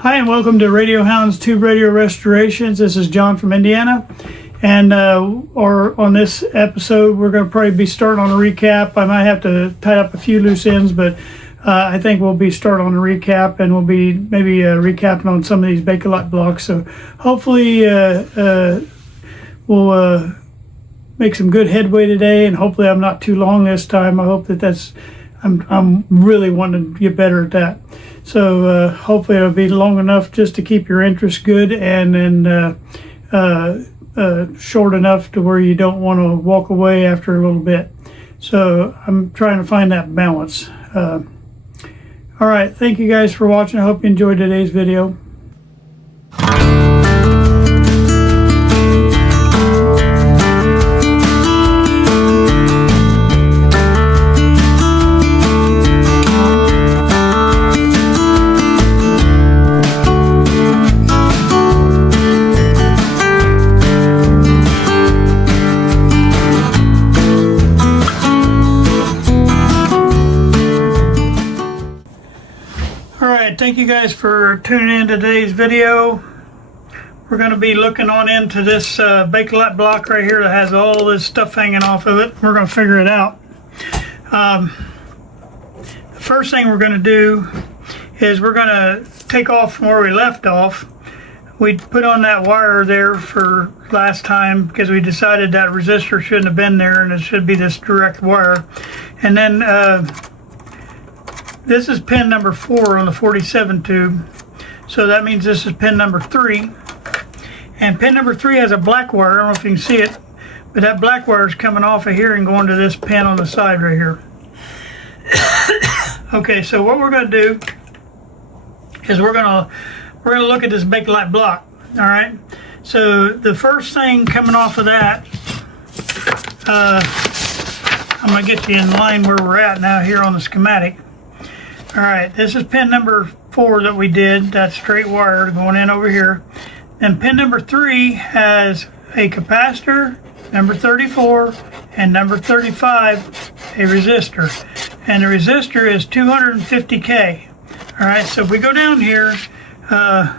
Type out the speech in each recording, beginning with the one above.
Hi, and welcome to Radio Hound's Tube Radio Restorations. This is John from Indiana, and on this episode we're going to probably be starting on a recap. I might have to tie up a few loose ends, but I think we'll be starting on a recap, and we'll be maybe recapping on some of these Bakelite blocks. So hopefully we'll make some good headway today, and hopefully I'm not too long this time. I hope I'm really wanting to get better at that. So hopefully it'll be long enough just to keep your interest good, and then short enough to where you don't want to walk away after a little bit. So I'm trying to find that balance. All right, thank you guys for watching. I hope you enjoyed today's video. Thank you guys for tuning in to today's video. We're going to be looking on into this Bakelite block right here that has all this stuff hanging off of it. We're going to figure it out. The first thing we're going to do is we're going to take off from where we left off. We put on that wire there for last time because we decided that resistor shouldn't have been there and it should be this direct wire. And then this is pin number 4 on the 47 tube, so that means this is pin number 3. And pin number 3 has a black wire. I don't know if you can see it, but that black wire is coming off of here and going to this pin on the side right here. Okay, so what we're going to do is we're going to look at this Bakelite block. All right. So the first thing coming off of that, I'm going to get you in line where we're at now here on the schematic. Alright, this is pin number 4 that we did, that straight wire going in over here. And pin number 3 has a capacitor, number 34, and number 35, a resistor. And the resistor is 250K. Alright, so if we go down here, now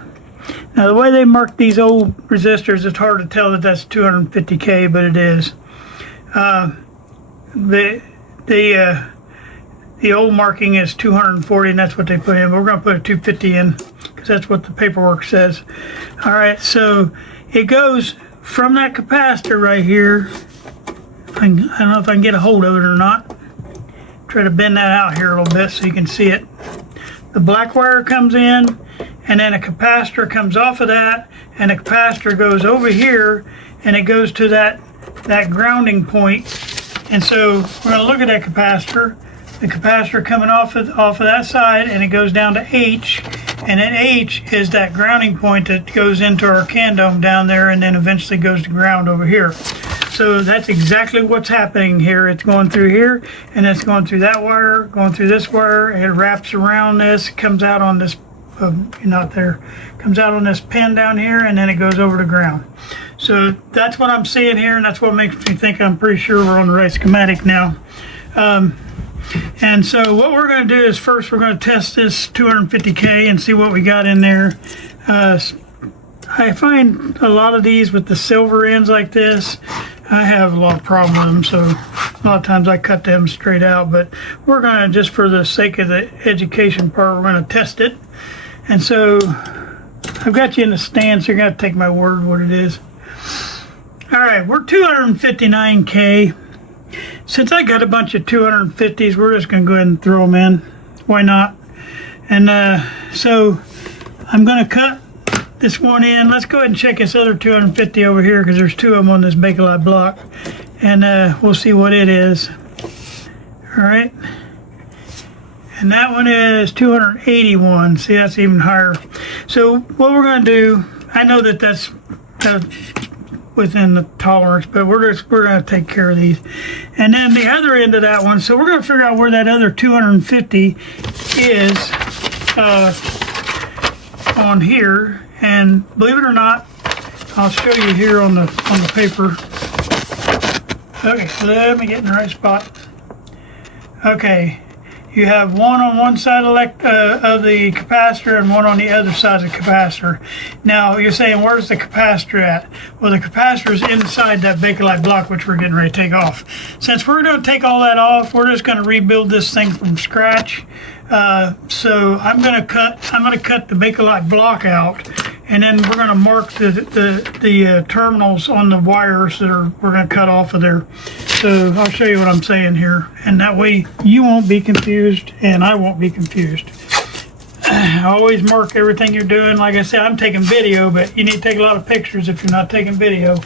the way they mark these old resistors, it's hard to tell that that's 250K, but it is. The old marking is 240, and that's what they put in. But we're going to put a 250 in because that's what the paperwork says. All right, so it goes from that capacitor right here. I don't know if I can get a hold of it or not. Try to bend that out here a little bit so you can see it. The black wire comes in, and then a capacitor comes off of that, and the capacitor goes over here, and it goes to that grounding point. And so we're going to look at that capacitor. The capacitor coming off of that side, and it goes down to H, and then H is that grounding point that goes into our can dome down there, and then eventually goes to ground over here. So that's exactly what's happening here. It's going through here, and it's going through that wire, going through this wire. It wraps around this, comes out on this, comes out on this pin down here, and then it goes over to ground. So that's what I'm seeing here, and that's what makes me think I'm pretty sure we're on the right schematic now. And so what we're going to do is first we're going to test this 250K and see what we got in there. I find a lot of these with the silver ends like this, I have a lot of problem with them, so a lot of times I cut them straight out. But we're going to, just for the sake of the education part, we're going to test it. And so I've got you in the stand, so you're going to take my word what it is. All right, we're 259K. Since I got a bunch of 250s, we're just going to go ahead and throw them in. Why not? And so I'm going to cut this one in. Let's go ahead and check this other 250 over here because there's 2 of them on this Bakelite block. And we'll see what it is. All right. And that one is 281. See, that's even higher. So what we're going to do, I know that that's within the tolerance, but we're going to take care of these. And then the other end of that one, so we're going to figure out where that other 250 is on here. And believe it or not, I'll show you here on the paper. Okay, let me get in the right spot. Okay, you have one on one side of the capacitor and one on the other side of the capacitor. Now you're saying, where's the capacitor at? Well, the capacitor is inside that Bakelite block, which we're getting ready to take off. Since we're going to take all that off, we're just going to rebuild this thing from scratch. So I'm going to cut the Bakelite block out, and then we're going to mark the terminals on the wires that we're going to cut off of there. So I'll show you what I'm saying here, and that way you won't be confused and I won't be confused. Always mark everything you're doing. Like I said, I'm taking video, but you need to take a lot of pictures if you're not taking video.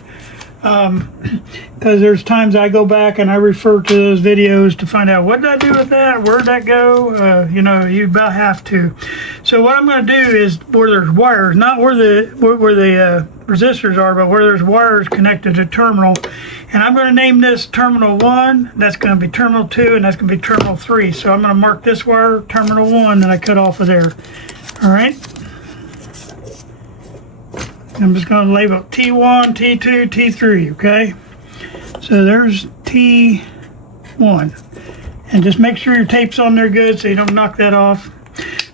Because there's times I go back and I refer to those videos to find out what did I do with that, where'd that go. You know, you about have to. So what I'm going to do is where there's wires, not where the resistors are, but where there's wires connected to terminal. And I'm going to name this terminal 1, that's going to be terminal 2, and that's going to be terminal 3. So I'm going to mark this wire terminal 1 that I cut off of there. All right. I'm just going to label T1, T2, T3, okay? So there's T1. And just make sure your tape's on there good so you don't knock that off.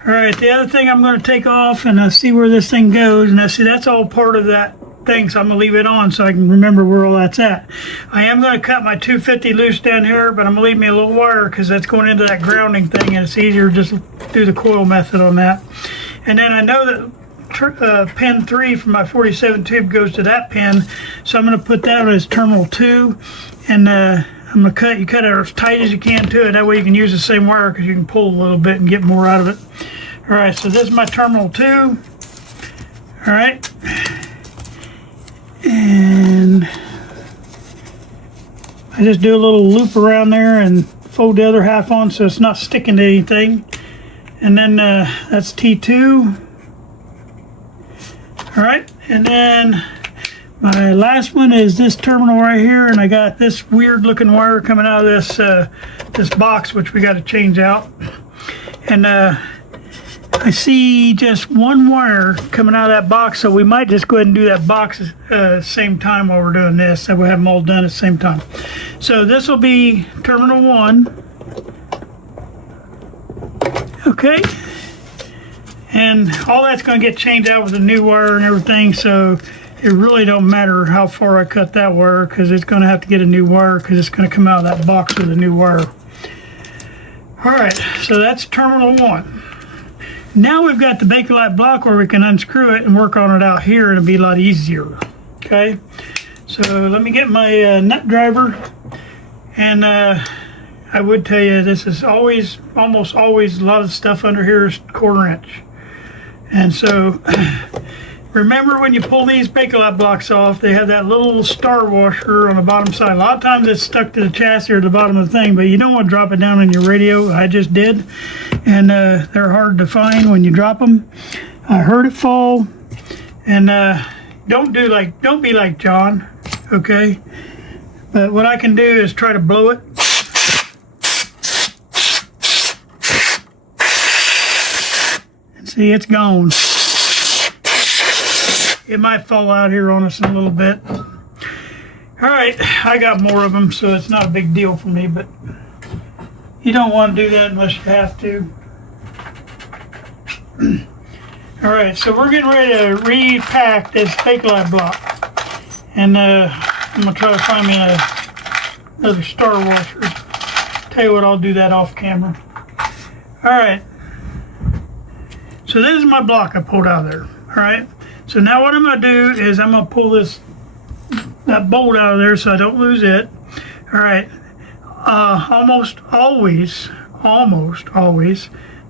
All right, the other thing I'm going to take off, and I see where this thing goes, and I see that's all part of that thing, so I'm going to leave it on so I can remember where all that's at. I am going to cut my 250 loose down here, but I'm going to leave me a little wire because that's going into that grounding thing, and it's easier to just do the coil method on that. And then I know that pin 3 from my 47 tube goes to that pin, so I'm going to put that as terminal 2, and I'm going to cut it as tight as you can to it. That way you can use the same wire because you can pull a little bit and get more out of it. All right, so this is my terminal 2. All right, and I just do a little loop around there and fold the other half on so it's not sticking to anything. And then that's T2. All right, and then my last one is this terminal right here, and I got this weird looking wire coming out of this box, which we got to change out. And I see just one wire coming out of that box, so we might just go ahead and do that box same time while we're doing this, so we'll have them all done at the same time. So this will be terminal 1. Okay. And all that's going to get changed out with a new wire and everything, so it really don't matter how far I cut that wire because it's going to have to get a new wire because it's going to come out of that box with a new wire. All right, so that's terminal 1. Now we've got the Bakelite block where we can unscrew it and work on it out here, and it'll be a lot easier. Okay, so let me get my nut driver, and I would tell you this is almost always a lot of stuff under here is 1/4 inch. And so remember when you pull these Bakelite blocks off, they have that little star washer on the bottom side. A lot of times it's stuck to the chassis or the bottom of the thing, but you don't want to drop it down on your radio. I just did, and they're hard to find when you drop them. I heard it fall, and don't be like John, okay? But what I can do is try to blow it. See, it's gone. It might fall out here on us in a little bit. All right, I got more of them, so it's not a big deal for me, but you don't want to do that unless you have to. All right, so we're getting ready to repack this Bakelite block. And I'm going to try to find me another star washer. Tell you what, I'll do that off camera. All right. So this is my block I pulled out of there, all right? So now what I'm going to do is I'm going to pull that bolt out of there so I don't lose it. All right, almost always,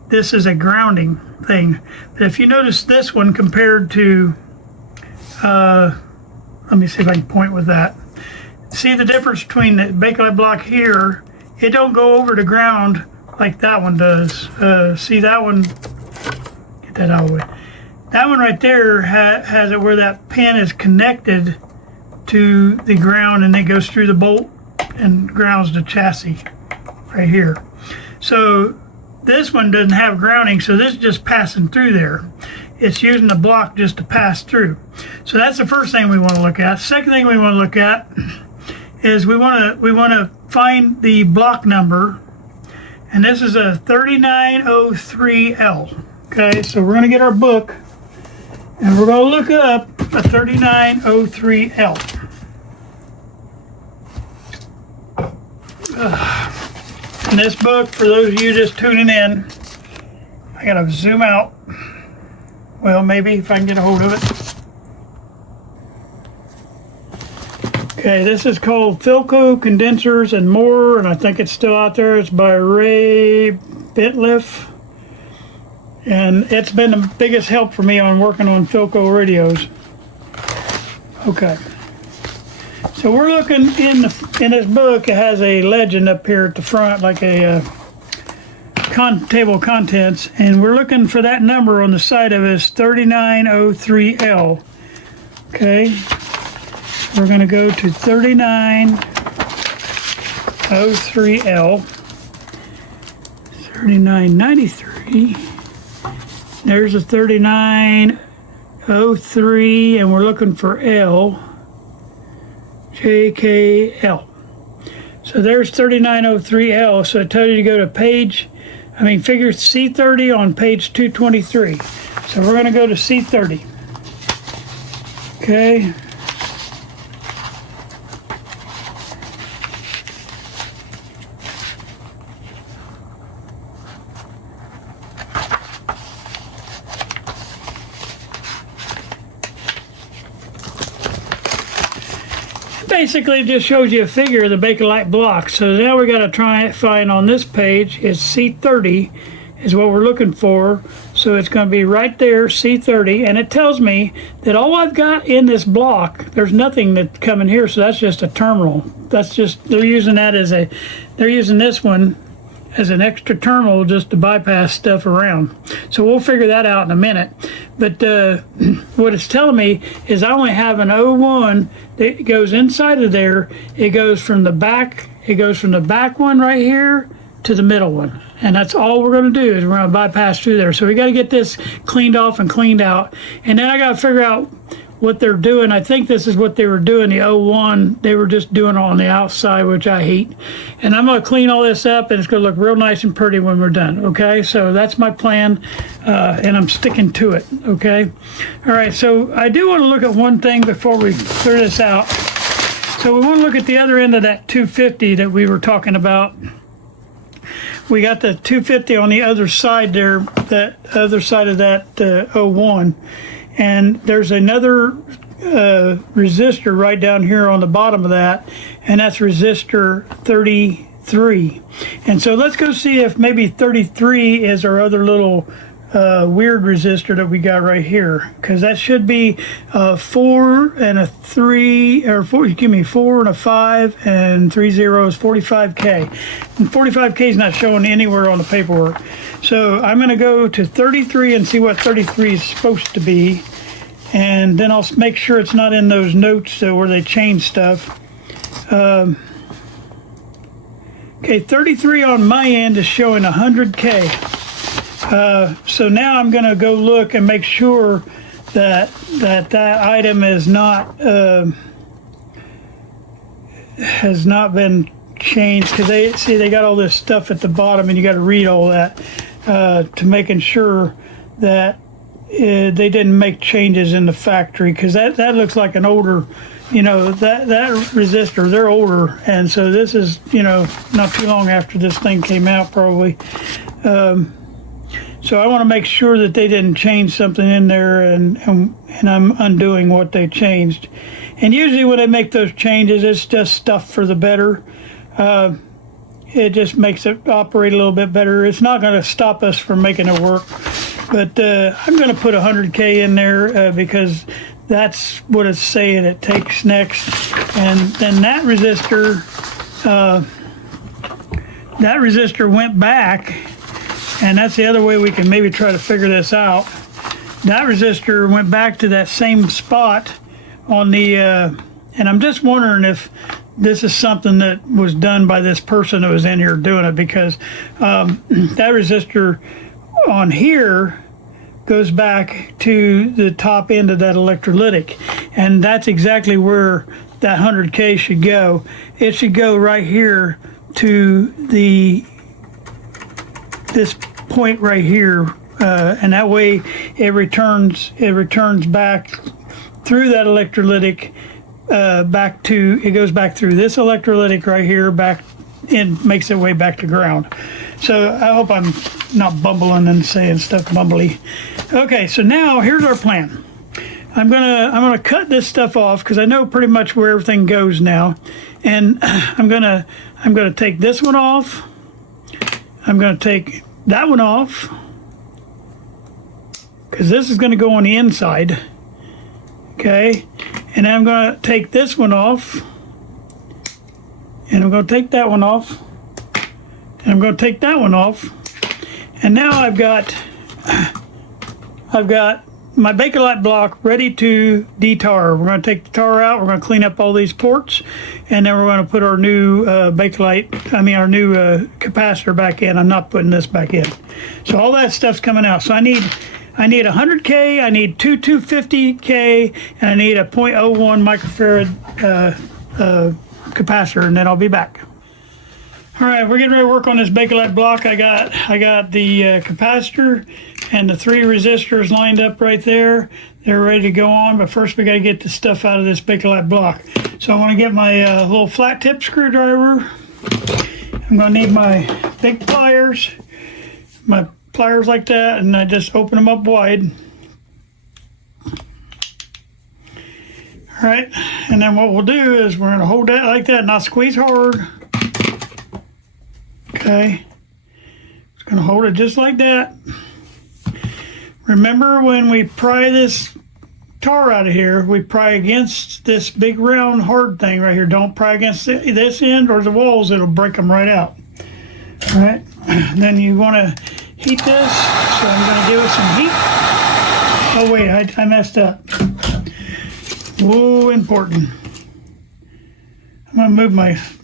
this is a grounding thing. But if you notice this one compared to, let me see if I can point with that. See the difference between the Bakelite block here? It don't go over the ground like that one does. See that one? That out of the way. That one right there has it where that pin is connected to the ground and it goes through the bolt and grounds the chassis right here. So this one doesn't have grounding, so this is just passing through there. It's using the block just to pass through. So that's the first thing we want to look at. Second thing we want to look at is we want to find the block number, And this is a 3903L. Okay, so we're going to get our book and we're going to look up a 3903L. And this book, for those of you just tuning in, I got to zoom out. Well, maybe if I can get a hold of it. Okay, this is called Philco Condensers and More, and I think it's still out there. It's by Ray Bitliff. And it's been the biggest help for me on working on Philco radios. Okay. So we're looking in this book, it has a legend up here at the front, like a table of contents, and we're looking for that number on the side of it is 3903L. Okay. We're going to go to 3903L, 3993. There's a 3903, and we're looking for L, JKL. So there's 3903L. So it tells you to go to figure C30 on page 223. So we're going to go to C30. Okay. Basically, it just shows you a figure of the Bakelite block. So now we got to try and find on this page is C30 is what we're looking for. So it's going to be right there, C30, and it tells me that all I've got in this block, there's nothing that's coming here. So that's just a terminal. That's just they're using this one as an extra terminal just to bypass stuff around. So we'll figure that out in a minute. But what it's telling me is I only have an 01 that goes inside of there. It goes from the back one right here to the middle one. And that's all we're going to do is we're going to bypass through there. So we got to get this cleaned off and cleaned out. And then I got to figure out what they're doing. I think this is what they were doing, the 01. They were just doing it on the outside, which I hate. And I'm going to clean all this up, and it's going to look real nice and pretty when we're done, okay? So that's my plan, and I'm sticking to it, okay? All right, so I do want to look at one thing before we clear this out. So we want to look at the other end of that 250 that we were talking about. We got the 250 on the other side there, that other side of that 01. And there's another resistor right down here on the bottom of that, and that's resistor 33. And so let's go see if maybe 33 is our other little weird resistor that we got right here, because that should be 4 and a 3, or 4 and a 5 and 3 zeros, 45K. And 45K is not showing anywhere on the paperwork. So I'm going to go to 33 and see what 33 is supposed to be, and then I'll make sure it's not in those notes where they change stuff. Okay, 33 on my end is showing 100K. So now I'm going to go look and make sure that item is not has not been changed, because they got all this stuff at the bottom, and you got to read all that to making sure that they didn't make changes in the factory, because that looks like an older, that resistor, they're older, and so this is not too long after this thing came out probably. So I want to make sure that they didn't change something in there, and I'm undoing what they changed. And usually when they make those changes, it's just stuff for the better. It just makes it operate a little bit better. It's not going to stop us from making it work. But I'm going to put 100K in there because that's what it's saying it takes next. And then that resistor went back. And that's the other way we can maybe try to figure this out. That resistor went back to that same spot on the, and I'm just wondering if this is something that was done by this person that was in here doing it, because that resistor on here goes back to the top end of that electrolytic. And that's exactly where that 100K should go. It should go right here to the this point right here, and that way it returns back through that electrolytic, it goes back through this electrolytic right here, back and makes its way back to ground. So I hope I'm not bumbling and saying stuff bumbly. Okay, so now here's our plan. I'm gonna cut this stuff off because I know pretty much where everything goes now, and I'm gonna take this one off. I'm gonna take that one off because this is gonna go on the inside. Okay, and then I'm gonna take this one off, and I'm gonna take that one off, and I'm gonna take that one off, and now I've got my Bakelite block ready to detar. We're going to take the tar out. We're going to clean up all these ports, and then we're going to put our new our new capacitor back in. I'm not putting this back in. So all that stuff's coming out. So I need 100K, I need two 250K, and I need a 0.01 microfarad capacitor, and then I'll be back. All right, we're getting ready to work on this Bakelite block. I got the capacitor and the 3 resistors lined up right there. They're ready to go on, but first we got to get the stuff out of this Bakelite block. So I want to get my little flat tip screwdriver. I'm going to need my big pliers, my pliers like that, and I just open them up wide. All right, and then what we'll do is we're going to hold that like that, not squeeze hard. Okay, just going to hold it just like that. Remember, when we pry this tar out of here, we pry against this big round hard thing right here. Don't pry against this end or the walls, it'll break them right out. All right, then you want to heat this, so I'm going to give it some heat. Oh wait, I messed up. Whoa, important. I'm going to move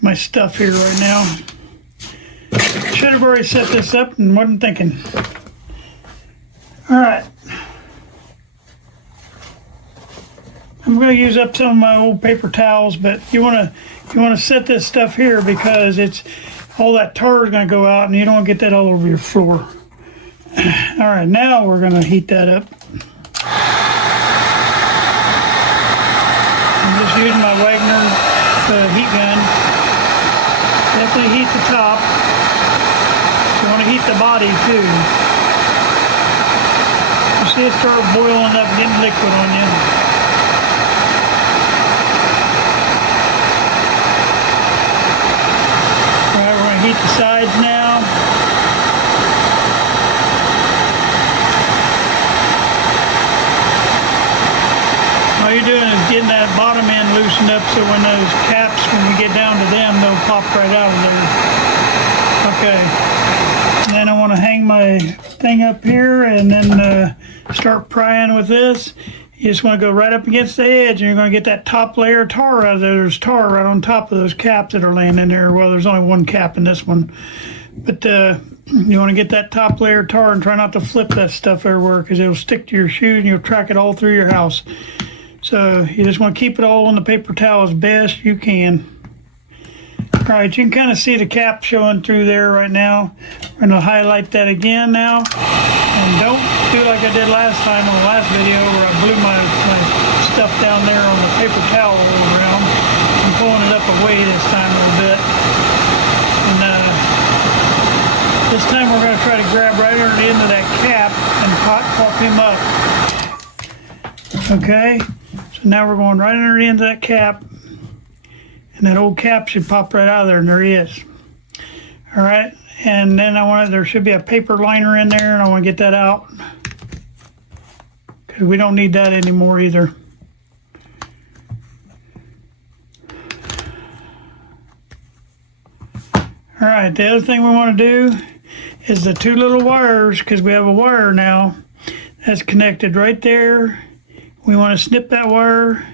my stuff here right now. Should have already set this up and wasn't thinking. All right. I'm going to use up some of my old paper towels, but you want to set this stuff here because all that tar is going to go out, and you don't want to get that all over your floor. All right, now we're going to heat that up. I'm just using my Wagner heat gun. Definitely heat the top. You want to heat the body too. You see it start boiling up, getting liquid on you. All right, we're going to heat the sides now. All you're doing is getting that bottom end loosened up so when those caps, when we get down to them, they'll pop right out of there. Okay. And then I want to hang my thing up here and then start prying with this. You just want to go right up against the edge, and you're going to get that top layer of tar out of there. There's tar right on top of those caps that are laying in there. Well, there's only one cap in this one. But you want to get that top layer of tar and try not to flip that stuff everywhere because it'll stick to your shoes and you'll track it all through your house. So you just want to keep it all on the paper towel as best you can. All right, you can kind of see the cap showing through there right now. I'm going to highlight that again now. And don't do like I did last time on the last video where I blew my stuff down there on the paper towel all around. I'm pulling it up away this time a little bit. And this time we're going to try to grab right under the end of that cap and pop him up. Okay, so now we're going right under the end of that cap. And that old cap should pop right out of there, and there he is. All right, and then there should be a paper liner in there, and I want to get that out because we don't need that anymore either. All right, the other thing we want to do is the 2 little wires, because we have a wire now that's connected right there. We want to snip that wire.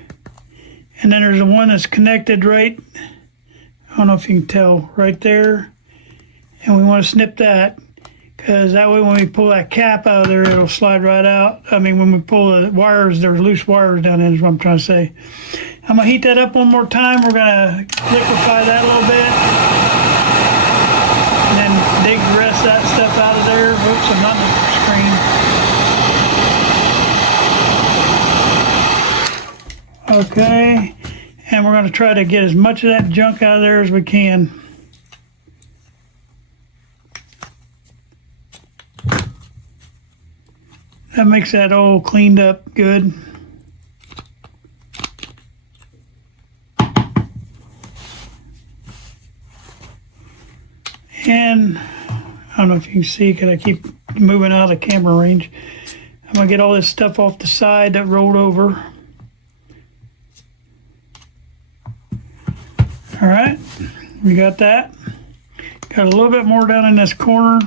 And then there's the one that's connected right, I don't know if you can tell, right there. And we want to snip that because that way when we pull that cap out of there, it'll slide right out. I mean, when we pull the wires, there's loose wires down there is what I'm trying to say. I'm going to heat that up one more time. We're going to liquefy that a little bit. And then dig the rest of that stuff out of there. Okay, and we're going to try to get as much of that junk out of there as we can. That makes that all cleaned up good. And I don't know if you can see because I keep moving out of the camera range. I'm going to get all this stuff off the side that rolled over. All right, we got that. Got a little bit more down in this corner.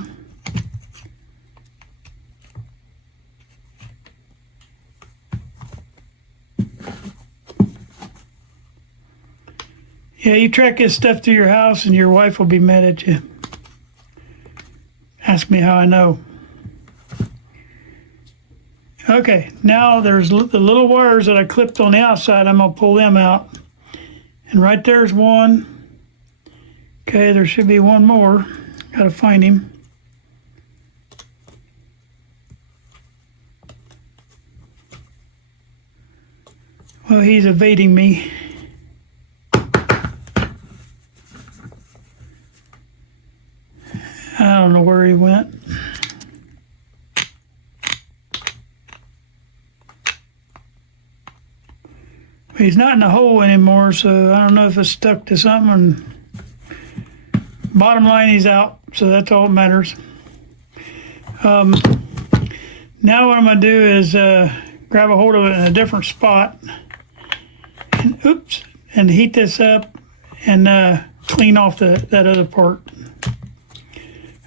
Yeah, you track this stuff to your house and your wife will be mad at you. Ask me how I know. Okay, now there's the little wires that I clipped on the outside. I'm going to pull them out. And right there's one. Okay, there should be one more. Got to find him. Well, he's evading me. I don't know where he went. He's not in the hole anymore, so I don't know if it's stuck to something. Bottom line, he's out, so that's all that matters. Now what I'm going to do is grab a hold of it in a different spot, and heat this up and clean off that other part.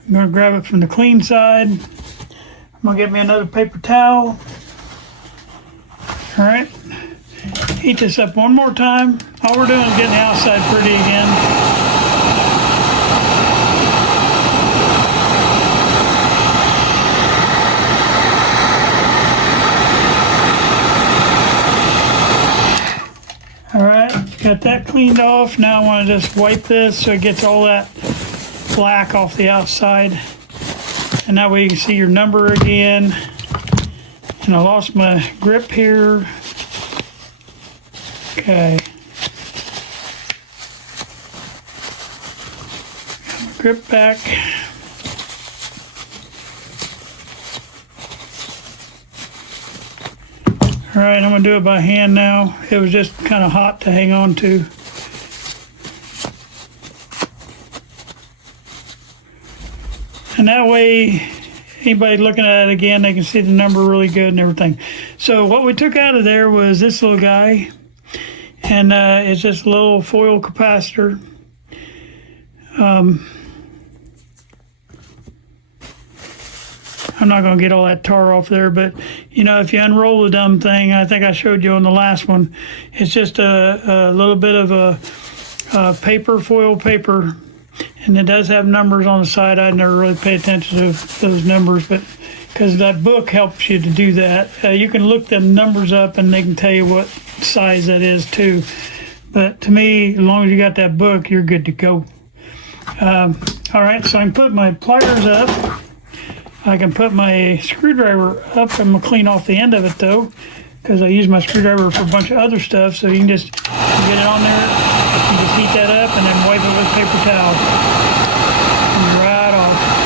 I'm going to grab it from the clean side. I'm going to get me another paper towel. All right. Heat this up one more time. All we're doing is getting the outside pretty again. All right, got that cleaned off. Now I want to just wipe this so it gets all that black off the outside. And that way you can see your number again. And I lost my grip here. Okay. Got my grip back. All right, I'm going to do it by hand now. It was just kind of hot to hang on to. And that way, anybody looking at it again, they can see the number really good and everything. So what we took out of there was this little guy. And it's just a little foil capacitor. I'm not going to get all that tar off there, but you know, if you unroll the dumb thing, I think I showed you on the last one, it's just a little bit of a foil paper, and it does have numbers on the side. I never really pay attention to those numbers, but because that book helps you to do that. You can look them numbers up and they can tell you what size that is too. But to me, as long as you got that book, you're good to go. All right, so I can put my pliers up. I can put my screwdriver up. I'm gonna clean off the end of it though, because I use my screwdriver for a bunch of other stuff. So you can just get it on there, you just heat that up and then wipe it with paper towel. Right off.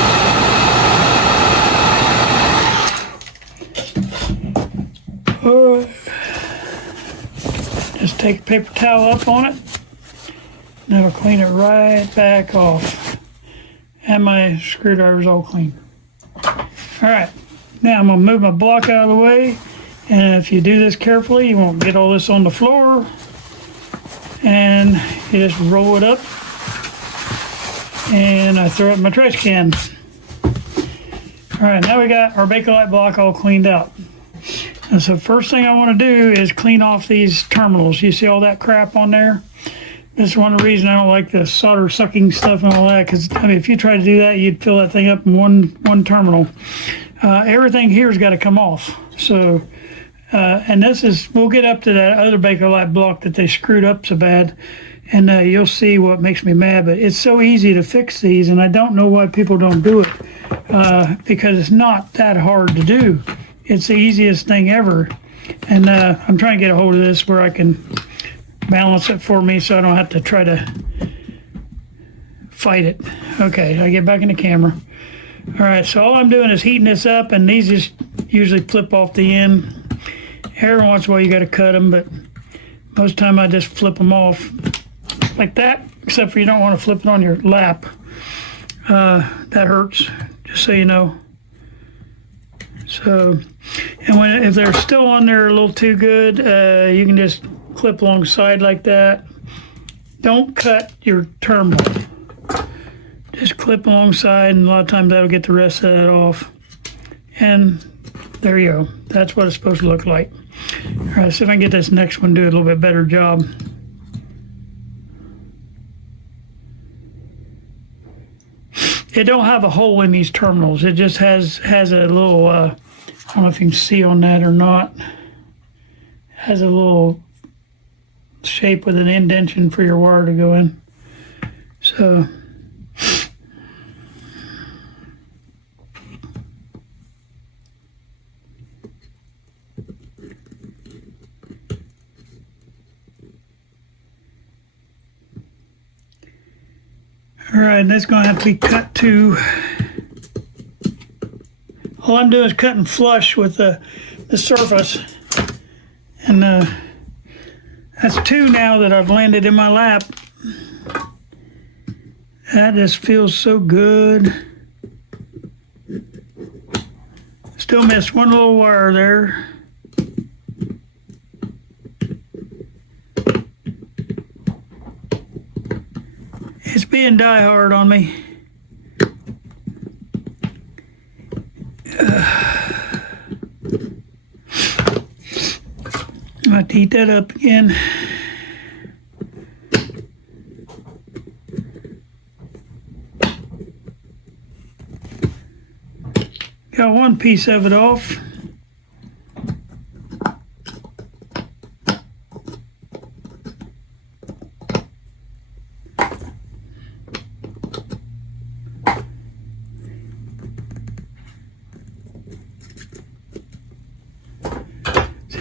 Just take a paper towel up on it. That'll clean it right back off. And my screwdriver's all clean. All right, now I'm gonna move my block out of the way. And if you do this carefully, you won't get all this on the floor. And you just roll it up. And I throw it in my trash can. All right, now we got our Bakelite block all cleaned out. And so first thing I want to do is clean off these terminals. You see all that crap on there? That's one of the reasons I don't like the solder sucking stuff and all that, because I mean, if you try to do that, you'd fill that thing up in one terminal. Everything here's got to come off. So, and this is, we'll get up to that other Bakelite block that they screwed up so bad, and you'll see what makes me mad. But it's so easy to fix these, and I don't know why people don't do it, because it's not that hard to do. It's the easiest thing ever. And I'm trying to get a hold of this where I can balance it for me so I don't have to try to fight it. Okay, I get back in the camera. All right, so all I'm doing is heating this up, and these just usually flip off the end. Every once in a while you got to cut them, but most of the time I just flip them off like that, except for you don't want to flip it on your lap. That hurts, just so you know. So, and if they're still on there a little too good, you can just clip alongside like that. Don't cut your terminal. Just clip alongside, and a lot of times that'll get the rest of that off. And there you go. That's what it's supposed to look like. All right, see if I can get this next one to do a little bit better job. It don't have a hole in these terminals. It just has a little, I don't know if you can see on that or not. It has a little shape with an indentation for your wire to go in. So, all right, and that's going to have to be cut to, all I'm doing is cutting flush with the surface. And that's two now that I've landed in my lap. That just feels so good. Still missed one little wire there. It's being die-hard on me. I have to heat that up again. Got one piece of it off.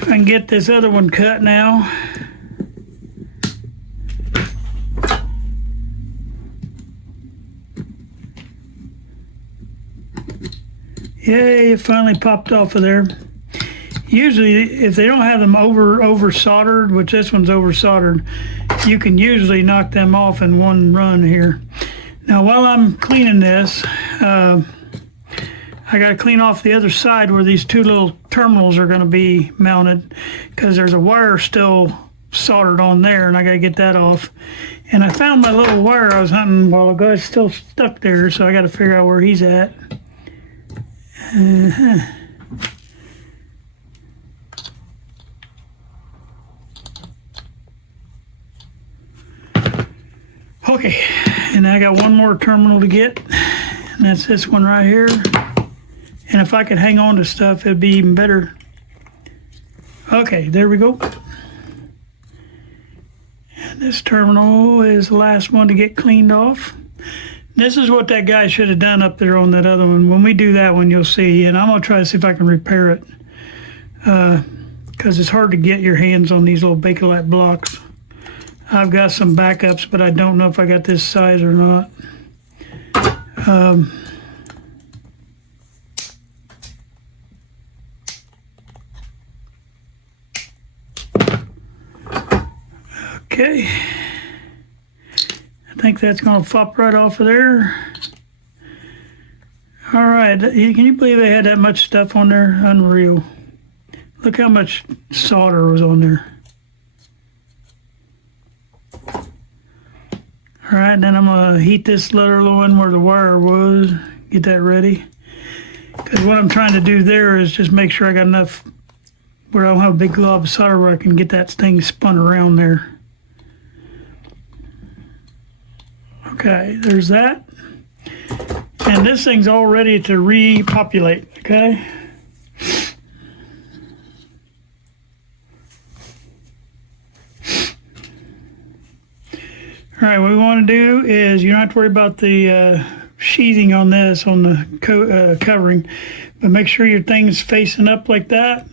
I can get this other one cut now. Yay, it finally popped off of there. Usually, if they don't have them over soldered, which this one's over soldered, you can usually knock them off in one run here. Now, while I'm cleaning this, I got to clean off the other side where these two little terminals are going to be mounted, because there's a wire still soldered on there, and I got to get that off. And I found my little wire I was hunting a while ago. It's still stuck there, so I got to figure out where he's at. Okay, and I got one more terminal to get, and that's this one right here. And if I could hang on to stuff, it'd be even better. Okay, there we go. And this terminal is the last one to get cleaned off. This is what that guy should have done up there on that other one. When we do that one, you'll see. And I'm going to try to see if I can repair it. Because it's hard to get your hands on these little Bakelite blocks. I've got some backups, but I don't know if I got this size or not. Okay, I think that's going to flop right off of there. All right, can you believe they had that much stuff on there? Unreal. Look how much solder was on there. All right, then I'm going to heat this letter one where the wire was, get that ready. Because what I'm trying to do there is just make sure I got enough where I don't have a big glob of solder where I can get that thing spun around there. Okay, there's that. And this thing's all ready to repopulate, okay? All right, what we want to do is, you don't have to worry about the sheathing on this, on the covering. but make sure your thing's facing up like that.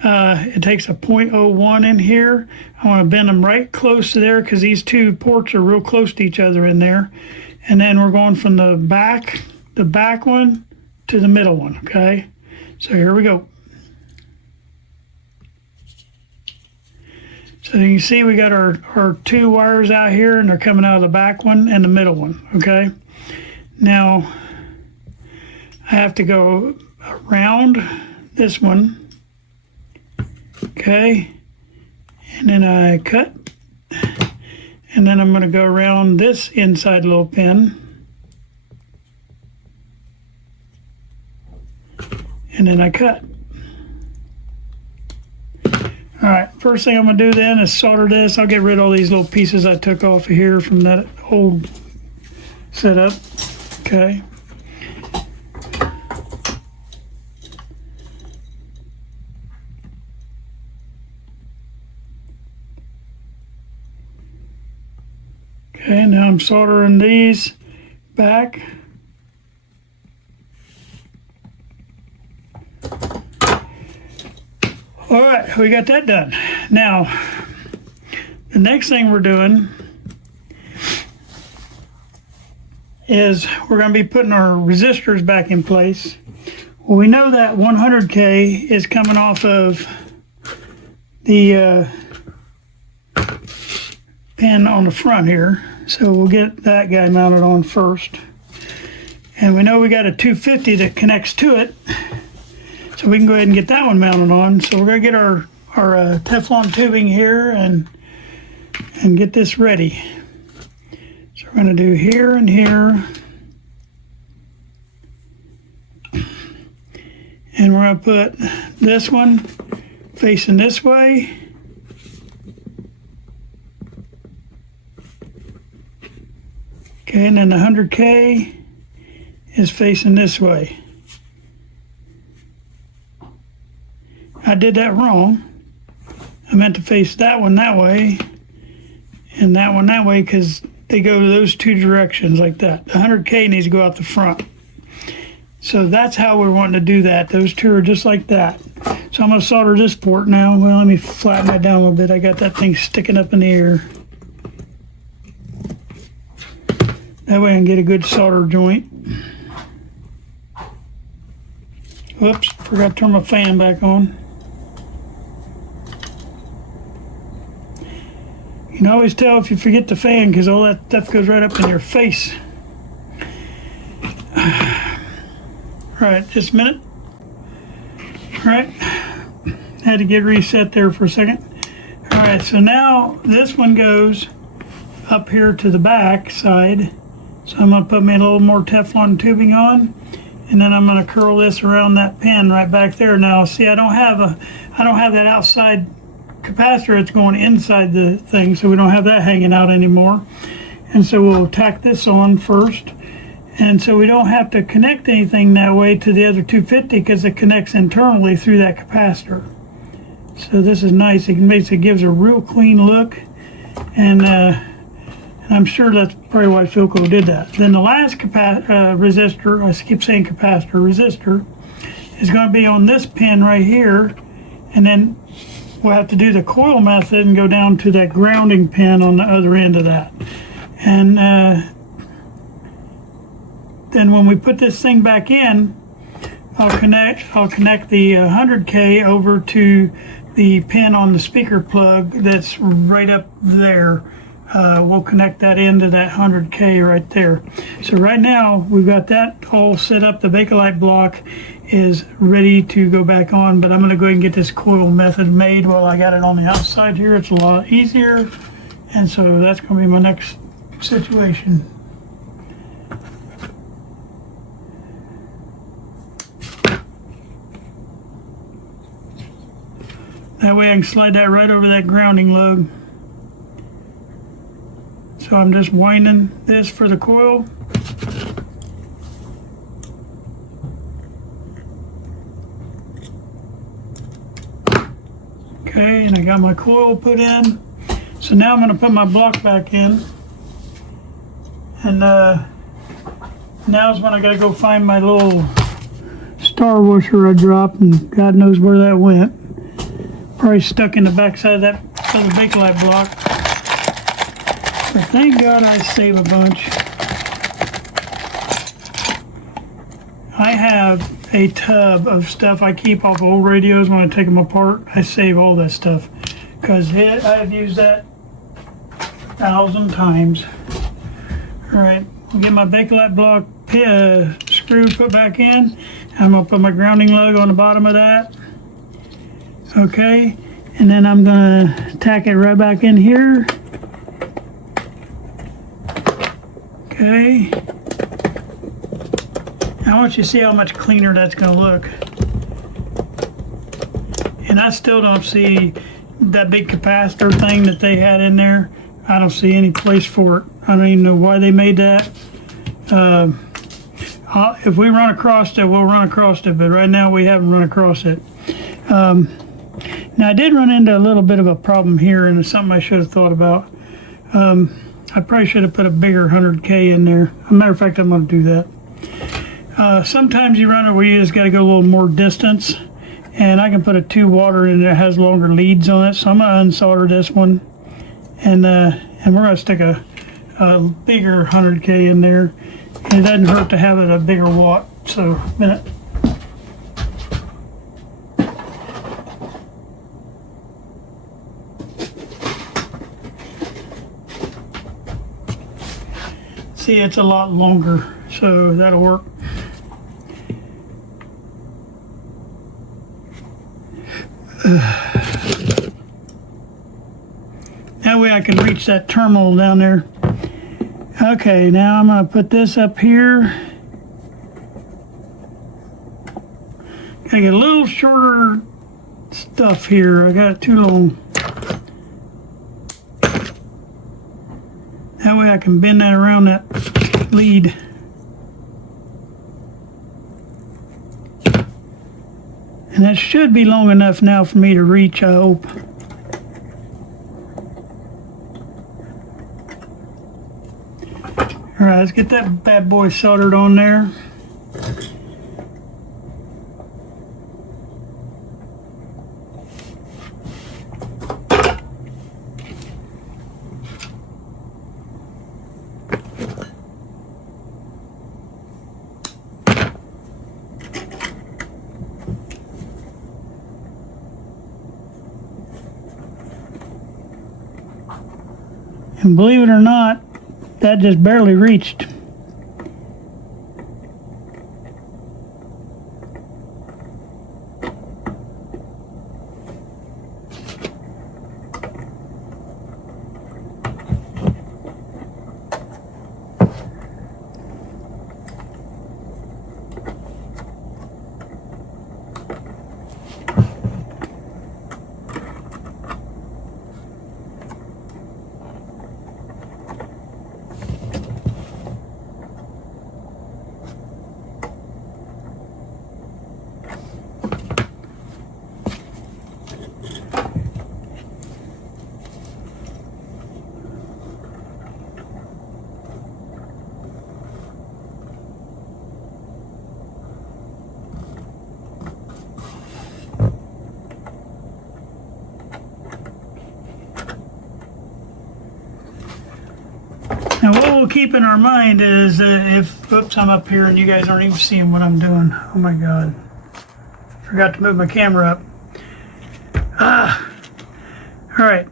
It takes a 0.01 in here. I want to bend them right close to there because these two ports are real close to each other in there. And then we're going from the back one to the middle one, okay? So here we go. So you can see we got our two wires out here, and they're coming out of the back one and the middle one, okay? Now, I have to go around this one, okay? And then I cut, and then I'm going to go around this inside little pin, and then I cut. All right, first thing I'm going to do then is solder this. I'll get rid of all these little pieces I took off of here from that old setup. Okay. Okay, now I'm soldering these back. All right, we got that done. Now, the next thing we're doing is we're going to be putting our resistors back in place. Well, we know that 100K is coming off of the pin on the front here. So we'll get that guy mounted on first. And we know we got a 250 that connects to it. So we can go ahead and get that one mounted on. So we're going to get our Teflon tubing here and get this ready. So we're going to do here and here. And we're going to put this one facing this way. Okay, and then the 100K is facing this way. I did that wrong. I meant to face that one that way and that one that way because they go those two directions like that. The 100K needs to go out the front. So that's how we're wanting to do that. Those two are just like that. So I'm going to solder this port now. Well, let me flatten that down a little bit. I got that thing sticking up in the air. That way I can get a good solder joint. Whoops, forgot to turn my fan back on. You can always tell if you forget the fan because all that stuff goes right up in your face. All right, just a minute. All right, had to get reset there for a second. All right, so now this one goes up here to the back side. So I'm going to put me a little more Teflon tubing on, and then I'm going to curl this around that pin right back there. Now, see, I don't have that outside capacitor. It's going inside the thing, so we don't have that hanging out anymore. And so we'll tack this on first, and so we don't have to connect anything that way to the other 250 because it connects internally through that capacitor. So this is nice. It gives a real clean look, and I'm sure that's probably why Philco did that. Then the last resistor, I keep saying capacitor, resistor, is going to be on this pin right here, and then we'll have to do the coil method and go down to that grounding pin on the other end of that. And then when we put this thing back in, I'll connect the 100K over to the pin on the speaker plug that's right up there. We'll connect that into that 100K right there. So right now we've got that all set up. The Bakelite block is ready to go back on, but I'm going to go ahead and get this coil method made while I got it on the outside here. It's a lot easier, and so that's going to be my next situation. That way I can slide that right over that grounding lug. So I'm just winding this for the coil. Okay, and I got my coil put in. So now I'm going to put my block back in. And now's when I got to go find my little star washer I dropped, and God knows where that went. Probably stuck in the backside of that little Bakelite block. But thank God I save a bunch. I have a tub of stuff I keep off old radios when I take them apart. I save all that stuff because I've used that 1,000 times. All right, I'll get my Bakelite block screw put back in. I'm gonna put my grounding lug on the bottom of that. Okay, and then I'm gonna tack it right back in here. Okay. I want you to see how much cleaner that's going to look. And I still don't see that big capacitor thing that they had in there. I don't see any place for it. I don't even know why they made that. If we run across it, we'll run across it, but right now we haven't run across it. Now I did run into a little bit of a problem here, and it's something I should have thought about. I probably should have put a bigger 100K in there. As a matter of fact, I'm going to do that. Sometimes you run it where you just got to go a little more distance, and I can put a 2 water in that has longer leads on it. So I'm going to unsolder this one, and we're going to stick a bigger 100K in there. And it doesn't hurt to have it a bigger watt. So, a minute. See, it's a lot longer, so that'll work. That way I can reach that terminal down there. Okay, now I'm going to put this up here. Gotta get a little shorter stuff here. I got it too long. That way I can bend that around that lead. And that should be long enough now for me to reach, I hope. All right, let's get that bad boy soldered on there. And believe it or not, that just barely reached. Now what we'll keep in our mind is if, oops, I'm up here and you guys aren't even seeing what I'm doing. Oh my God. Forgot to move my camera up. All right,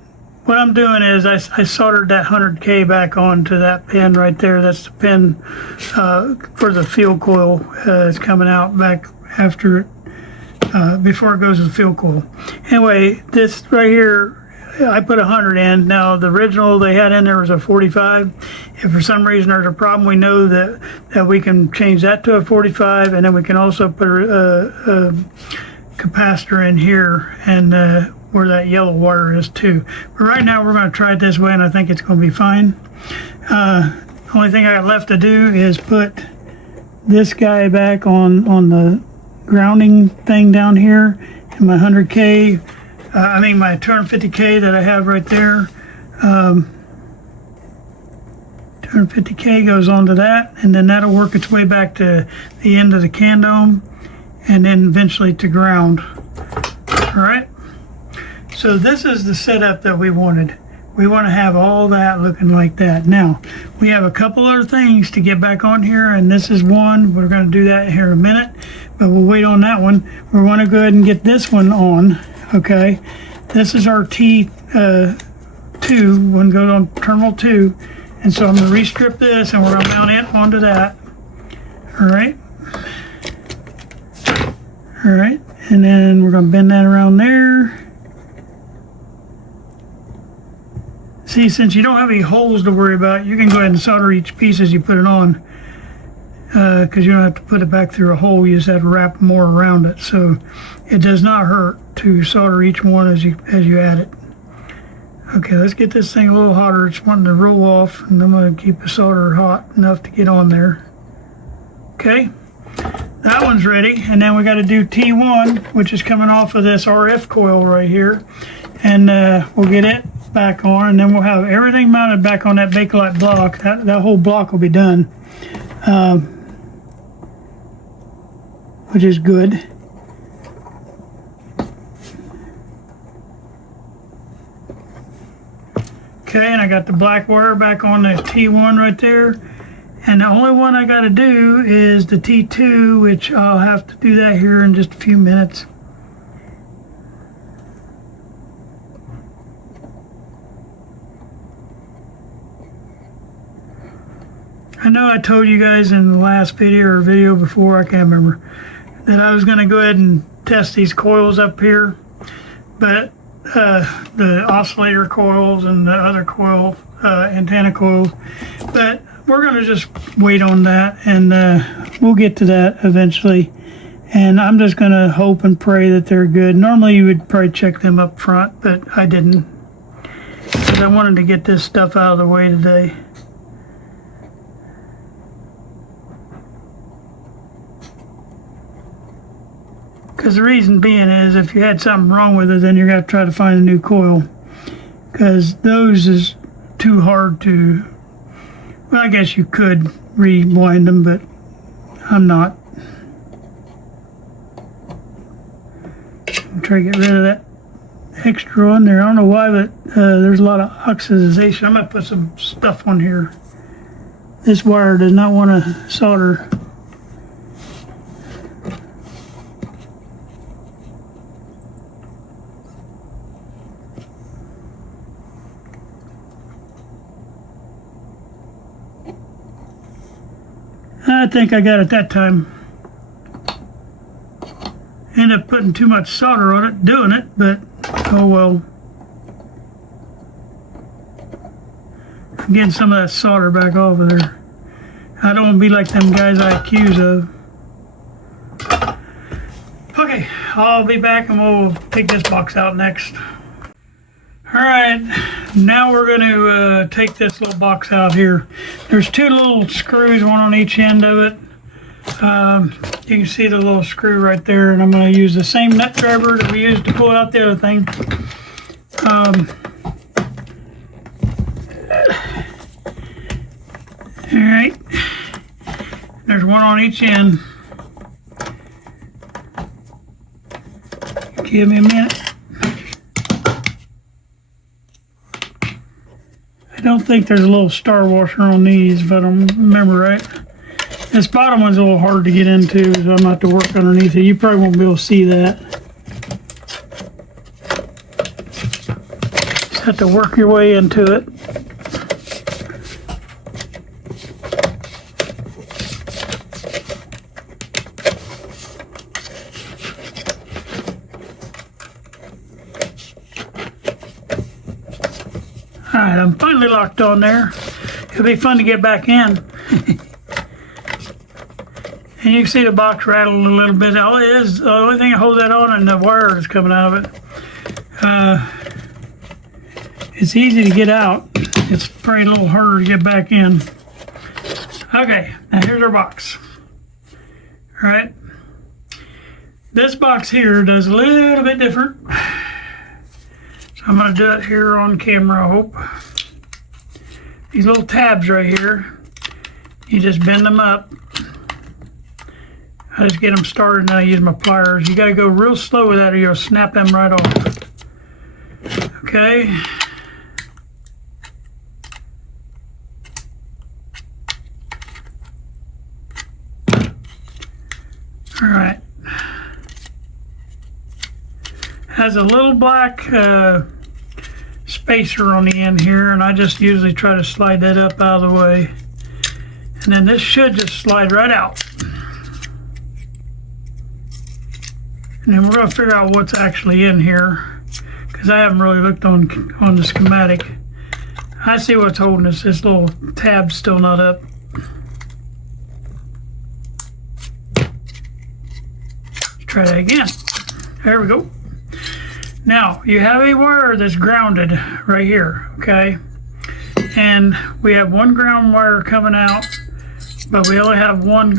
what I'm doing is I soldered that 100K back onto that pin right there. That's the pin for the field coil. It's coming out back after it, before it goes to the field coil. Anyway, this right here, I put 100 in. Now the original they had in there was a 45. If for some reason there's a problem, we know that we can change that to a 45, and then we can also put a capacitor in here and where that yellow wire is too. But right now we're going to try it this way, and I think it's going to be fine. Only thing I got left to do is put this guy back on the grounding thing down here, and my 100K. I mean my 250K that I have right there. 250K goes onto that, and then that'll work its way back to the end of the can dome. and then eventually to ground. All right. So this is the setup that we wanted. We want to have all that looking like that. Now, we have a couple other things to get back on here, and this is one. We're going to do that here in a minute, but we'll wait on that one. We want to go ahead and get this one on, okay? This is our T2, one goes on terminal 2, and so I'm going to restrip this, and we're going to mount it onto that. All right. All right, and then we're going to bend that around there. See, since you don't have any holes to worry about, you can go ahead and solder each piece as you put it on, because you don't have to put it back through a hole. You just have to wrap more around it. So it does not hurt to solder each one as you add it. Okay, let's get this thing a little hotter. It's wanting to roll off, and I'm going to keep the solder hot enough to get on there. Okay, that one's ready, and then we got to do T1, which is coming off of this RF coil right here, and we'll get it back on, and then we'll have everything mounted back on that Bakelite block. That whole block will be done, which is good. Okay, and I got the black wire back on the T1 right there, and the only one I got to do is the T2, which I'll have to do that here in just a few minutes. I know I told you guys in the last video or video before, I can't remember, that I was going to go ahead and test these coils up here, but the oscillator coils and the other coil, antenna coils, but we're going to just wait on that, and we'll get to that eventually. And I'm just going to hope and pray that they're good. Normally you would probably check them up front, but I didn't, because I wanted to get this stuff out of the way today. Because the reason being is, if you had something wrong with it, then you're going to try to find a new coil. Because those is too hard to, well, I guess you could rewind them, but I'm not. I'm trying to get rid of that extra on there. I don't know why, but there's a lot of oxidization. I'm going to put some stuff on here. This wire does not want to solder. I think I got it that time. Ended up putting too much solder on it, doing it, but oh well. I'm getting some of that solder back off of there. I don't want to be like them guys I accuse of. Okay, I'll be back and we'll take this box out next. Alright, now we're going to take this little box out here. There's two little screws, one on each end of it. You can see the little screw right there, and I'm going to use the same nut grabber that we used to pull out the other thing. Alright, there's one on each end. Give me a minute. I don't think there's a little star washer on these, if I don't remember right. This bottom one's a little hard to get into, so I'm going to have to work underneath it. You probably won't be able to see that. Just have to work your way into it. Alright, I'm finally locked on there. It'll be fun to get back in. And you can see the box rattle a little bit. The only thing that holds that on and the wire is coming out of it. It's easy to get out. It's probably a little harder to get back in. Okay, now here's our box. Alright. This box here does a little bit different. So I'm going to do it here on camera, I hope. These little tabs right here, you just bend them up. I just get them started and then I use my pliers. You got to go real slow with that or you'll snap them right off. Okay. All right. Has a little black spacer on the end here, and I just usually try to slide that up out of the way. And then this should just slide right out. And then we're going to figure out what's actually in here, because I haven't really looked on the schematic. I see what's holding this. This little tab's still not up. Let's try that again. There we go. Now, you have a wire that's grounded right here, okay? And we have one ground wire coming out, but we only have one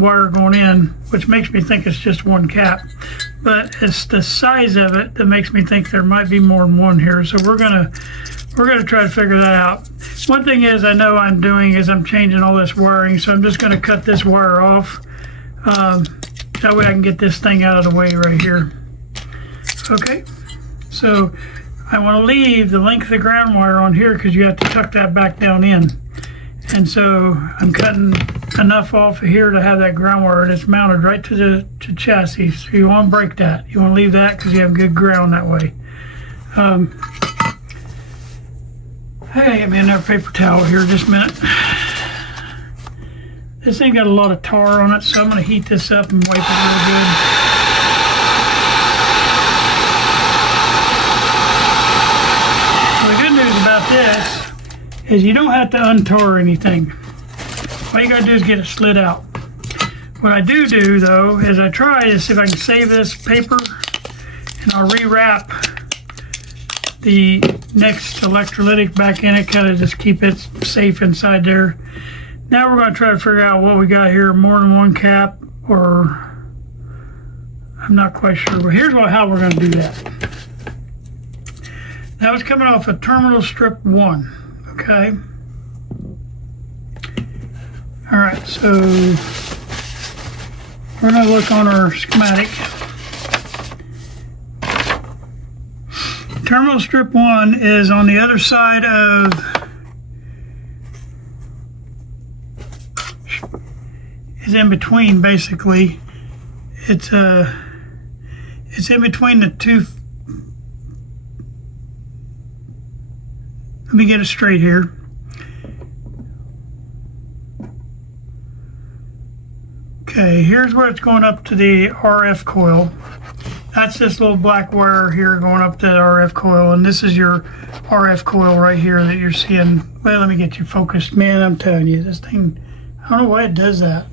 wire going in, which makes me think it's just one cap. But it's the size of it that makes me think there might be more than one here. So we're gonna try to figure that out. One thing is I know I'm doing is I'm changing all this wiring, so I'm just gonna cut this wire off. That way I can get this thing out of the way right here. Okay, so I want to leave the length of the ground wire on here because you have to tuck that back down in. And so I'm cutting enough off of here to have that ground wire that's mounted right to the chassis. So you want to break that. You want to leave that because you have good ground that way. I gotta get me another paper towel here just a minute. This thing got a lot of tar on it, so I'm going to heat this up and wipe it real good. The good news about this is you don't have to untar anything. All you got to do is get it slid out. What I do though is I try to see if I can save this paper, and I'll rewrap the next electrolytic back in it, kind of just keep it safe inside there. Now we're going to try to figure out what we got here, more than one cap, or I'm not quite sure. But here's how we're going to do that. That was coming off of terminal strip 1, okay? All right, so we're going to look on our schematic. Terminal strip 1 is on the other side of is in between, basically. It's in between the two. Let me get it straight here. Okay, here's where it's going up to the RF coil. That's this little black wire here going up to the RF coil, and this is your RF coil right here that you're seeing. Well, let me get you focused. Man, I'm telling you, this thing, I don't know why it does that.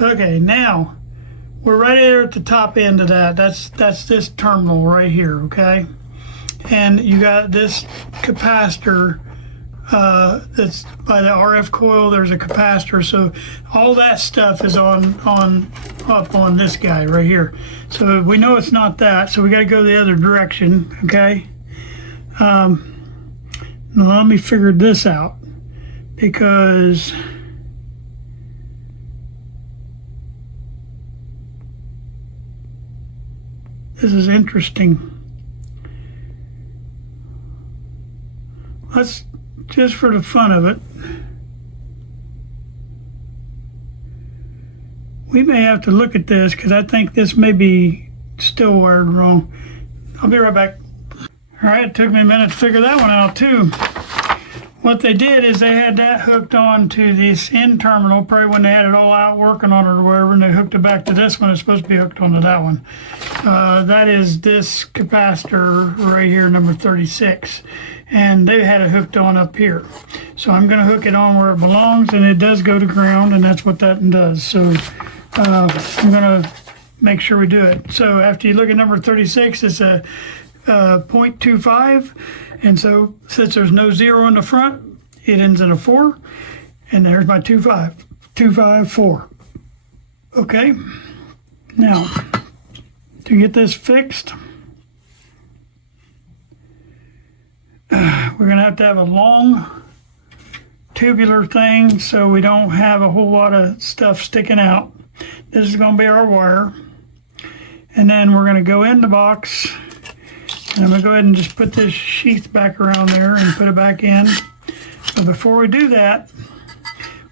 Okay, now we're right there at the top end of that. That's this terminal right here, okay? And you got this capacitor that's by the RF coil. There's a capacitor, so all that stuff is up on this guy right here. So we know it's not that, so we got to go the other direction, okay? Now let me figure this out, because this is interesting. Let's, just for the fun of it, we may have to look at this because I think this may be still wired wrong. I'll be right back. All right, it took me a minute to figure that one out too. What they did is they had that hooked on to this end terminal, probably when they had it all out working on it or whatever, and they hooked it back to this one. It's supposed to be hooked onto that one. That is this capacitor right here, number 36. And they had it hooked on up here. So I'm going to hook it on where it belongs, and it does go to ground, and that's what that does. So I'm going to make sure we do it. So after you look at number 36, it's a 0.25, and so since there's no 0 in the front, it ends in a 4, and there's my 254. Okay, now to get this fixed, we're going to have a long tubular thing so we don't have a whole lot of stuff sticking out. this is going to be our wire. And then we're going to go in the box. And I'm going to go ahead and just put this sheath back around there and put it back in. But before we do that,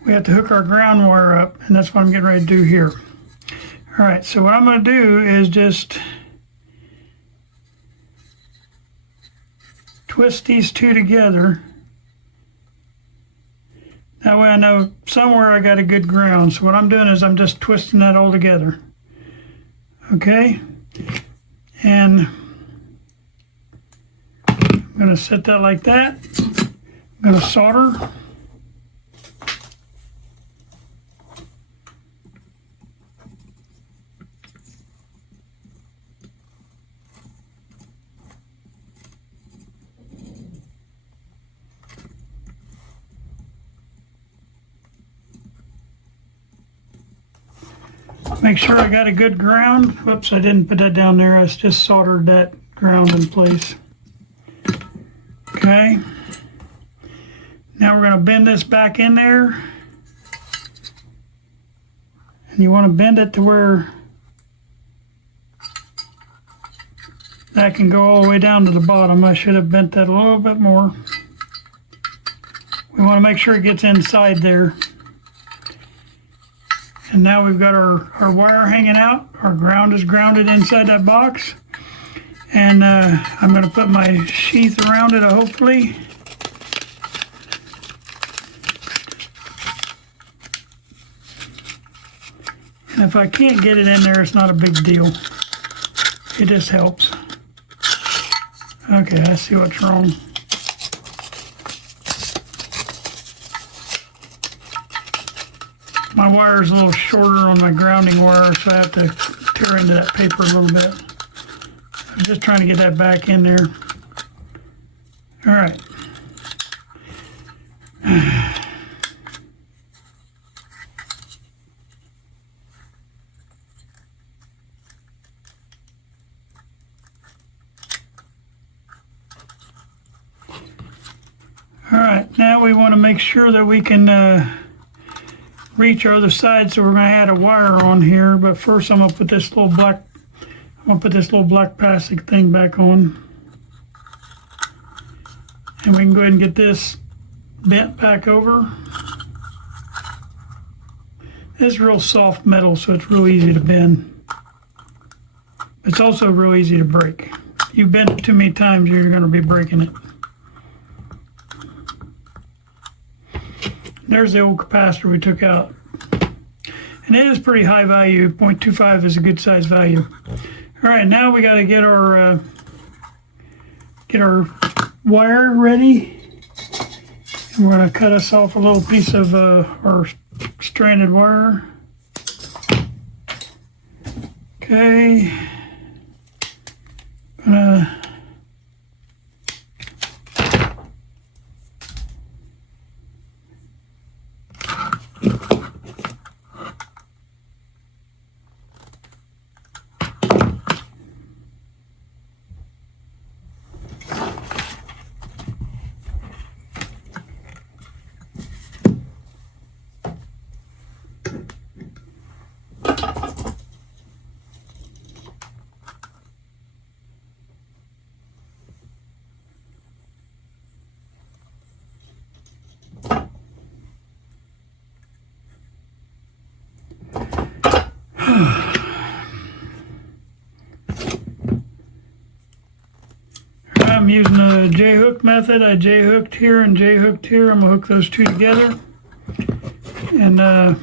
we have to hook our ground wire up. And that's what I'm getting ready to do here. All right, so what I'm going to do is just twist these two together. That way I know somewhere I got a good ground. So what I'm doing is I'm just twisting that all together. Okay? And I'm going to set that like that. I'm going to solder. Make sure I got a good ground. Whoops, I didn't put that down there. I just soldered that ground in place. Okay. Now we're going to bend this back in there. And you want to bend it to where that can go all the way down to the bottom. I should have bent that a little bit more. We want to make sure it gets inside there. And now we've got our wire hanging out. Our ground is grounded inside that box. And I'm going to put my sheath around it, hopefully. And if I can't get it in there, it's not a big deal. It just helps. Okay, I see what's wrong. My wire is a little shorter on my grounding wire, so I have to tear into that paper a little bit. I'm just trying to get that back in there. All right. All right, now we want to make sure that we can reach our other side, so we're going to add a wire on here. But first, I'm going to put this little black plastic thing back on, and we can go ahead and get this bent back over. It's real soft metal, so it's real easy to bend. It's also real easy to break. You bend it too many times, you're going to be breaking it. There's the old capacitor we took out. And it is pretty high value. 0.25 is a good size value. All right, now we got to get our wire ready. And we're going to cut us off a little piece of our stranded wire. Okay. Gonna I'm using a J-hook method. I J-hooked here and J-hooked here. I'm going to hook those two together and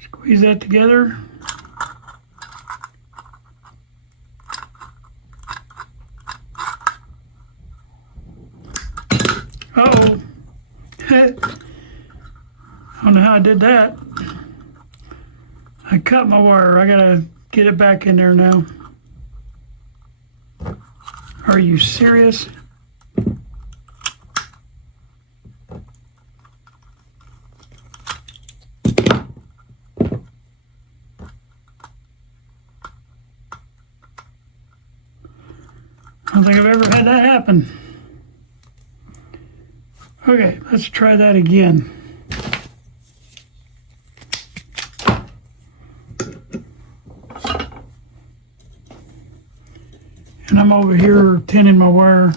squeeze that together. Uh-oh. I don't know how I did that. I cut my wire. I got to get it back in there now. Are you serious? I don't think I've ever had that happen. Okay, let's try that again. saw over here tinning my wire.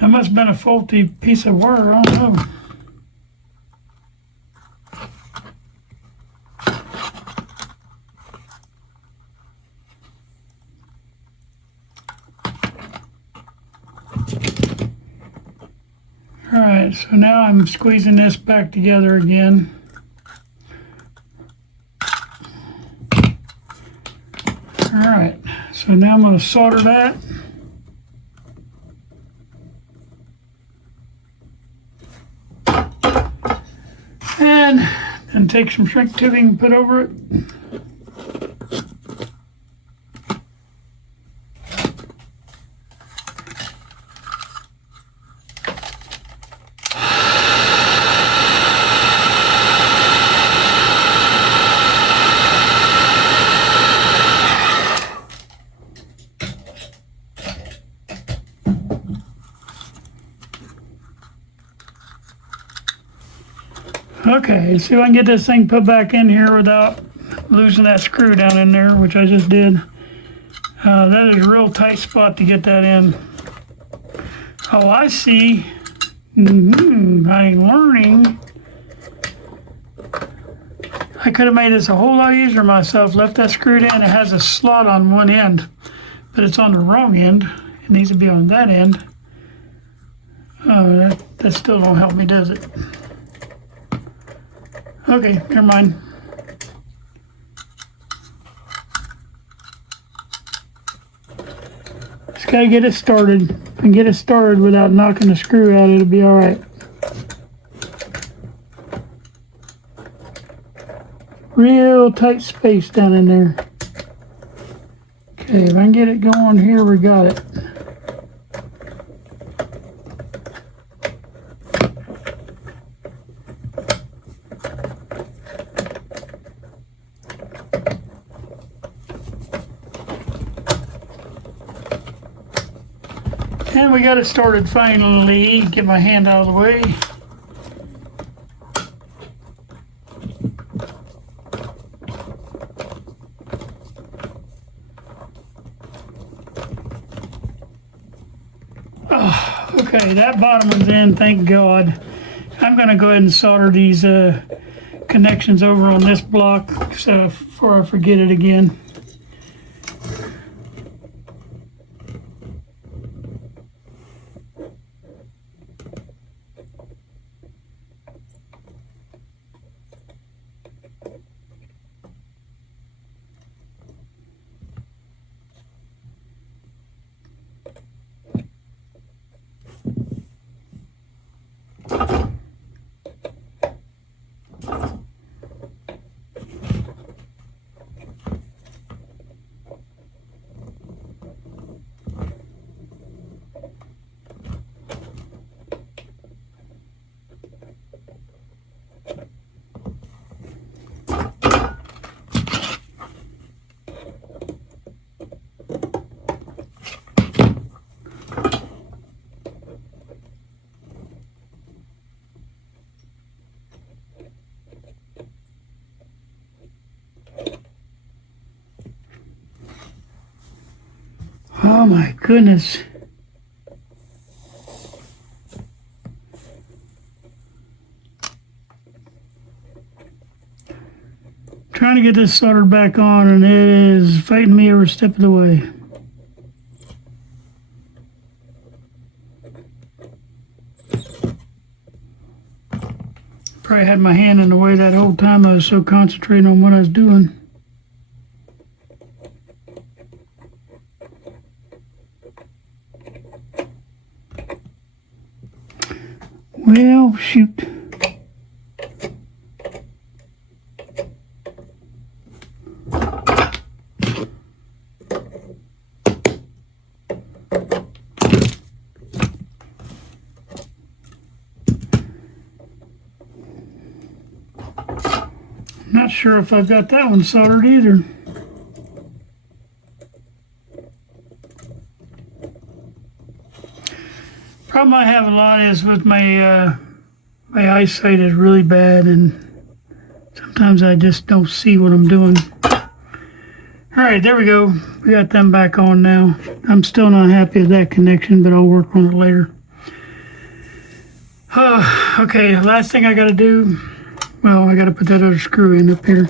That must have been a faulty piece of wire, I don't know. Alright, so now I'm squeezing this back together again. Alright, so now I'm going to solder that. And then take some shrink tubing and put over it. Okay, see if I can get this thing put back in here without losing that screw down in there, which I just did. That is a real tight spot to get that in. Oh, I see. I'm learning. I could have made this a whole lot easier myself. Left that screwed in. It has a slot on one end, but it's on the wrong end. It needs to be on that end. Oh, that still don't help me, does it? Okay, never mind. Just gotta get it started. If I can get it started without knocking the screw out, it'll be all right. Real tight space down in there. Okay, if I can get it going here, we got it. And we got it started finally. Get my hand out of the way. Oh, okay, that bottom one's in, thank God. I'm going to go ahead and solder these connections over on this block so before I forget it again. Oh my goodness. Trying to get this soldered back on, and it is fighting me every step of the way. Probably had my hand in the way that whole time. I was so concentrating on what I was doing. Well, shoot. Not sure if I've got that one soldered either. problem I have a lot is with my my eyesight is really bad, and sometimes I just don't see what I'm doing. All right, there we go. We got them back on now. I'm still not happy with that connection, but I'll work on it later. Okay, last thing I got to do, well, I got to put that other screw in up here.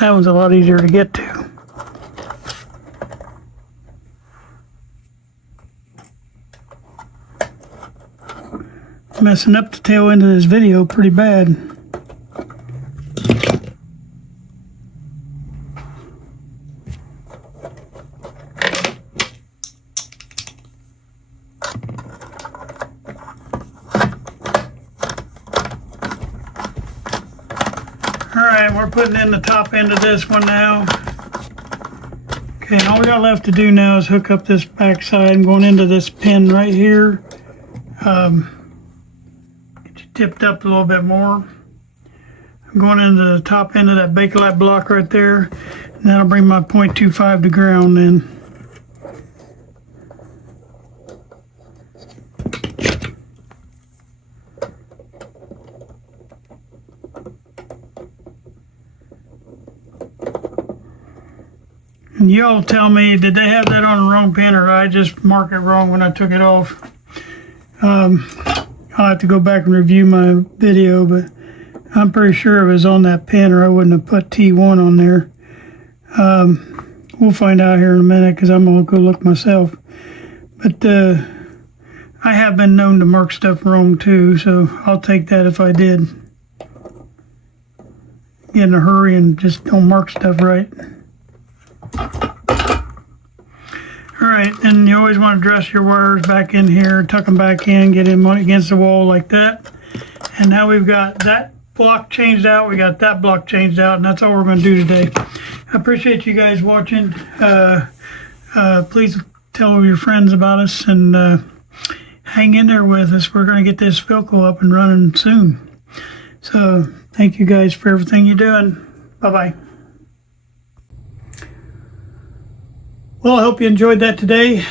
That one's a lot easier to get to. Messing up the tail end of this video pretty bad. Alright, we're putting in the top end of this one now. Okay, and all we got left to do now is hook up this back side. I'm going into this pin right here. Get you tipped up a little bit more. I'm going into the top end of that Bakelite block right there. And that'll bring my 0.25 to ground then. And y'all tell me, did they have that on the wrong pin, or I just marked it wrong when I took it off? I'll have to go back and review my video, but I'm pretty sure it was on that pin, or I wouldn't have put T1 on there. We'll find out here in a minute, because I'm going to go look myself. But I have been known to mark stuff wrong too, so I'll take that if I did. Get in a hurry and just don't mark stuff right. Alright, and you always want to dress your wires back in here, tuck them back in, get them against the wall like that. And now we've got that block changed out, we got that block changed out, and that's all we're going to do today. I appreciate you guys watching. Please tell your friends about us, and hang in there with us. We're going to get this Philco up and running soon. So thank you guys for everything you're doing. Bye-bye. Well, I hope you enjoyed that today.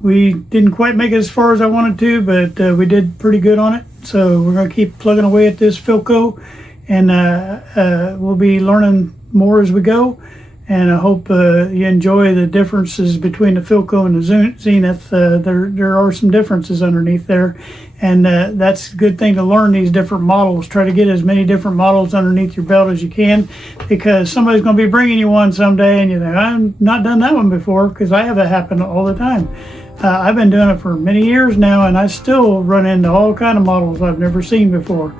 We didn't quite make it as far as I wanted to, but we did pretty good on it. So we're going to keep plugging away at this Philco, and we'll be learning more as we go. And I hope you enjoy the differences between the Philco and the Zenith. There are some differences underneath there, and that's a good thing to learn these different models. Try to get as many different models underneath your belt as you can, because somebody's going to be bringing you one someday, and you think, I've not done that one before, because I have that happen all the time. I've been doing it for many years now, and I still run into all kind of models I've never seen before.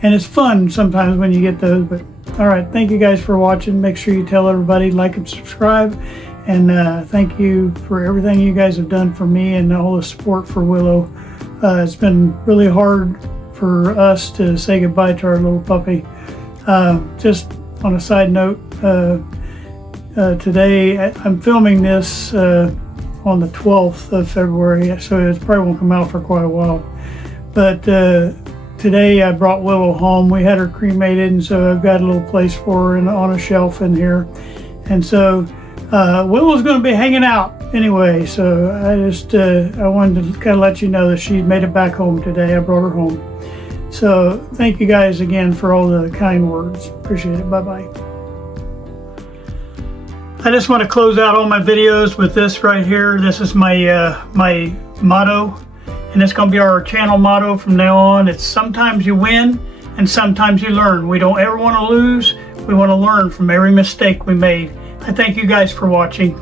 And it's fun sometimes when you get those. But all right, thank you guys for watching. Make sure you tell everybody, like and subscribe. And thank you for everything you guys have done for me and all the support for Willow. It's been really hard for us to say goodbye to our little puppy. Just on a side note, today I'm filming this on the 12th of February, so it probably won't come out for quite a while. But today I brought Willow home. We had her cremated, and so I've got a little place for her on a shelf in here. And so Willow's going to be hanging out anyway, so I wanted to kind of let you know that she made it back home today. I brought her home. So thank you guys again for all the kind words. Appreciate it. Bye-bye. I just want to close out all my videos with this right here. This is my my motto, and it's going to be our channel motto from now on. It's sometimes you win and sometimes you learn. We don't ever want to lose. We want to learn from every mistake we made. I thank you guys for watching.